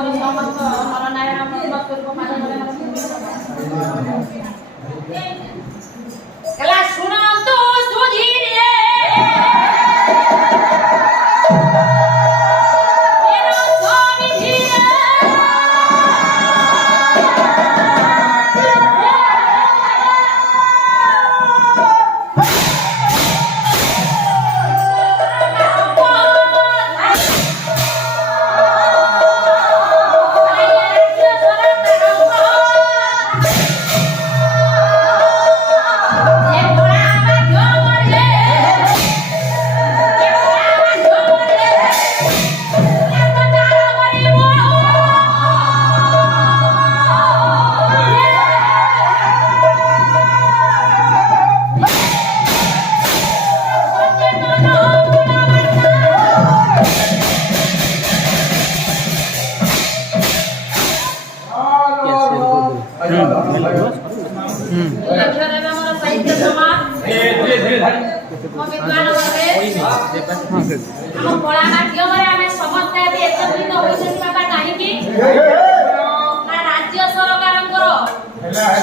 କରି ସମସ୍ତ ନରନାରାୟଣ ପ୍ରଭୁ ସ୍ୱରୂପ ମାନ କଲା ଶୁଣନ୍ତୁ ସୁଧୀରେ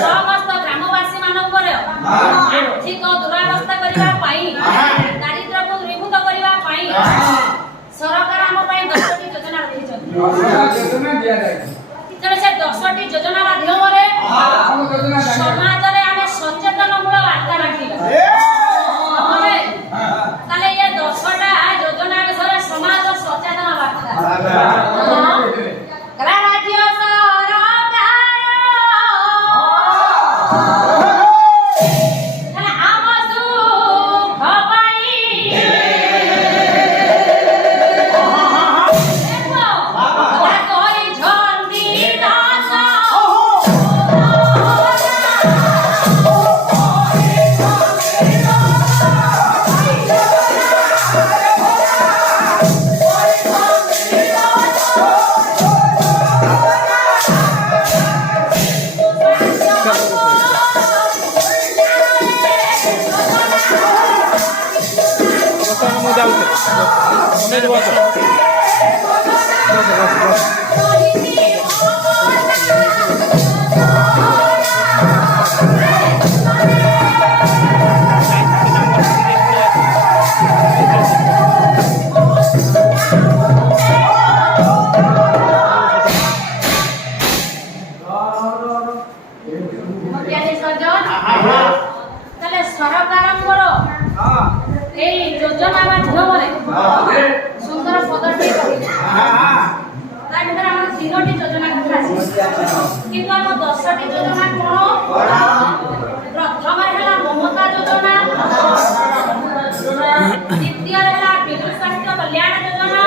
समस्त ग्रामवासी मानकर आर्थिक दुरावस्था करबा पाई दारिद्र्य को दूरीभूत करबा पाई सरकार हम पाई 10टी योजना रखिछन तेरे से 10टी योजना माध्यम रे समाज रे हमें सचेतन मूल वार्ता राखिला हमें ताले ये 10टा योजना विषय समाज सचेतन वार्ता राज्य सुंदर पदटी तीनोटी योजना किंतु आम 10टी योजना कौन प्रथम है ममता योजना द्वितीय है विदुर स्वास्थ्य कल्याण योजना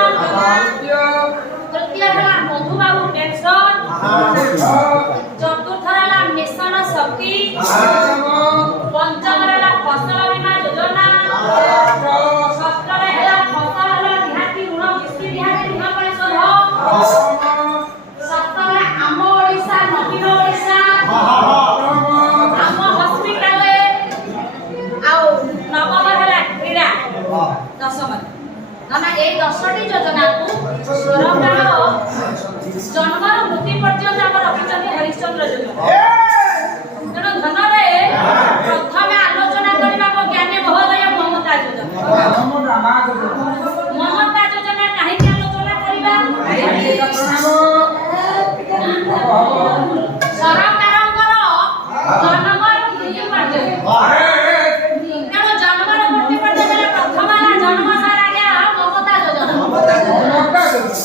तृतीय है मधुबाबू पेंशन चतुर्थ है मिशन शक्ति पंचम है फसल बीमा योजना सप्तम है फसल रिहाती ऋण किस्ती रिहाती ऋण परिशोध सप्तम है आम ओडिशा नवीन ओडिशा आम हॉस्पिटल आउ नवम है क्रीड़ा दशम ना ए 10टी योजना को सरकार जन्म मृत्यु पर्यंत आम रखिछन्ति हरिश्चंद्र योजना तेणु धन रे प्रथम आलोचना करबा को ज्ञानी महोदय ममता योजना ममता योजना काहे के आलोचना करबा सरकारंकर जन्म मृत्यु पर्यंत तेणु जन्म मृत्यु पर्यंत प्रथम जन्म सारा आज्ञा ममता योजना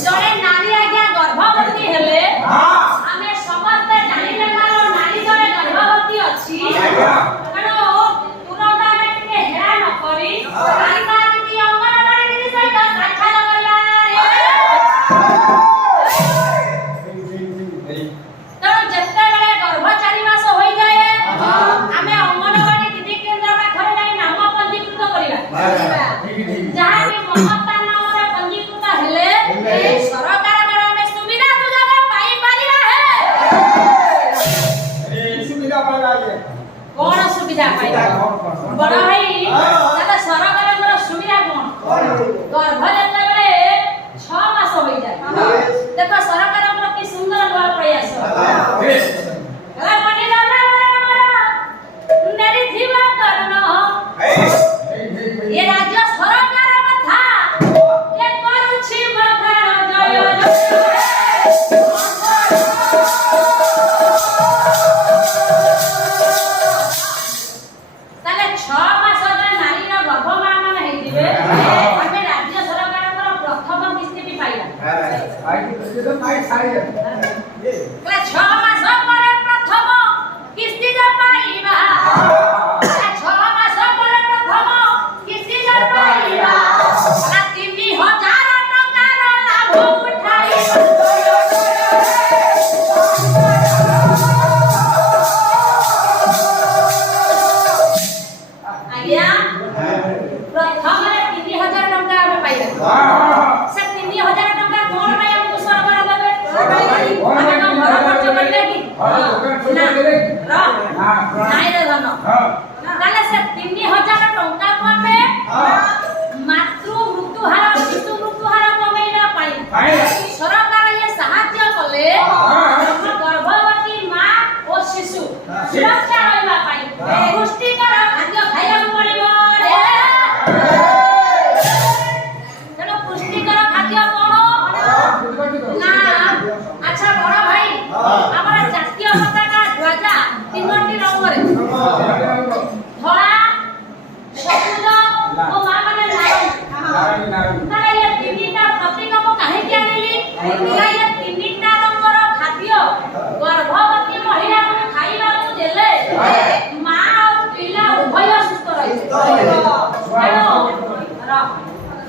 जड़े नारी आज्ञा गर्भवती हेले आमे समस्त जानिले मारो नारी जड़े गर्भवती अछि तेणु तुरंत आमे के हेरा न करी आइका दिदी अंगनवाड़ी दिदी सहित साक्षात करला तेणु जत्ते बेले गर्भ 4 मास होई जाए आमे अंगनवाड़ी दीदी केंद्र पाखरे जाई नाम पंजीकृत करिया जहाँ भी ममता नाम रे पंजीकृत हेले ए सरकार द्वारा हमें सुविधा सुजोग पाई परिला है सुविधा पाइला है कौन सुविधा पाइला बड़ा भाई दादा सरकार द्वारा सुविधा कौन गर्भ जत्ते बेले 6 मास होई जाए देखो सरकार हमरो की ନାଇଁ ରେ ଧନ ତାହେଲେ ସେ 3000 ଟଙ୍କା ଆମେ ମାତୃ ମୃତ୍ୟୁ ହାର ଶିଶୁ ମୃତ୍ୟୁ ହାର କମେଇବା ପାଇଁ ସରକାର ଇଏ ସାହାଯ୍ୟ କଲେ ଗର୍ଭବତୀ ମା ଓ ଶିଶୁ ସୁରକ୍ଷା ରହିବା ପାଇଁ ପୁଷ୍ଟିକର ଖାଦ୍ୟ ଖାଇବାକୁ ପଡ଼ିବ ରେ। ତେଣୁ ପୁଷ୍ଟିକର ଖାଦ୍ୟ କଣ ନା ଆଚ୍ଛା ବଡ଼ ଭାଇ ଆମର ଜାତୀୟ ପତାକା ଧ୍ୱଜା 3ଟି ରଙ୍ଗରେ ଧଳା ସବୁଜ ଓ ମା ମାନେ ନାରଙ୍ଗୀ ତାହେଲେ ଏ 3ଟା ପ୍ରତୀକ ମୁଁ କାହିଁକି ଆଣିଲି ନା ଏ 3ଟା ରଙ୍ଗର ଖାଦ୍ୟ ଗର୍ଭବତୀ ମହିଳାଙ୍କୁ ଖାଇବାକୁ ଦେଲେ ମା ଆଉ ପିଲା ଉଭୟ ସୁସ୍ଥ ରହିବେ।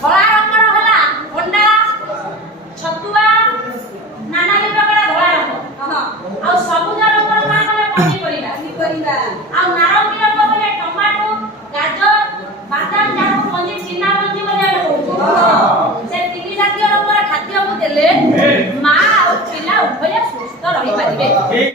ଧଳା ରଙ୍ଗର ହେଲା ଅଣ୍ଡା ଛତୁଆ ନାନାଦି ପ୍ରକାର ଧଳା ରଙ୍ଗ ଆଉ ସବୁଜ ରଙ୍ଗର ମା ମାନେ ପନିପରିବା ଆଉ ନାରଙ୍ଗୀ ରଙ୍ଗ ବୋଲେ ଟମାଟୋ ଗାଜର ବାଦାମ ଯାହାକୁ ମଞ୍ଜି ଚିନା ମଞ୍ଜି ବୋଲି ଆମେ କହୁଛୁ ସେ 3 ଜାତୀୟ ରଙ୍ଗର ଖାଦ୍ୟକୁ ଦେଲେ ମା ଆଉ ପିଲା ଉଭୟ ସୁସ୍ଥ ରହିପାରିବେ।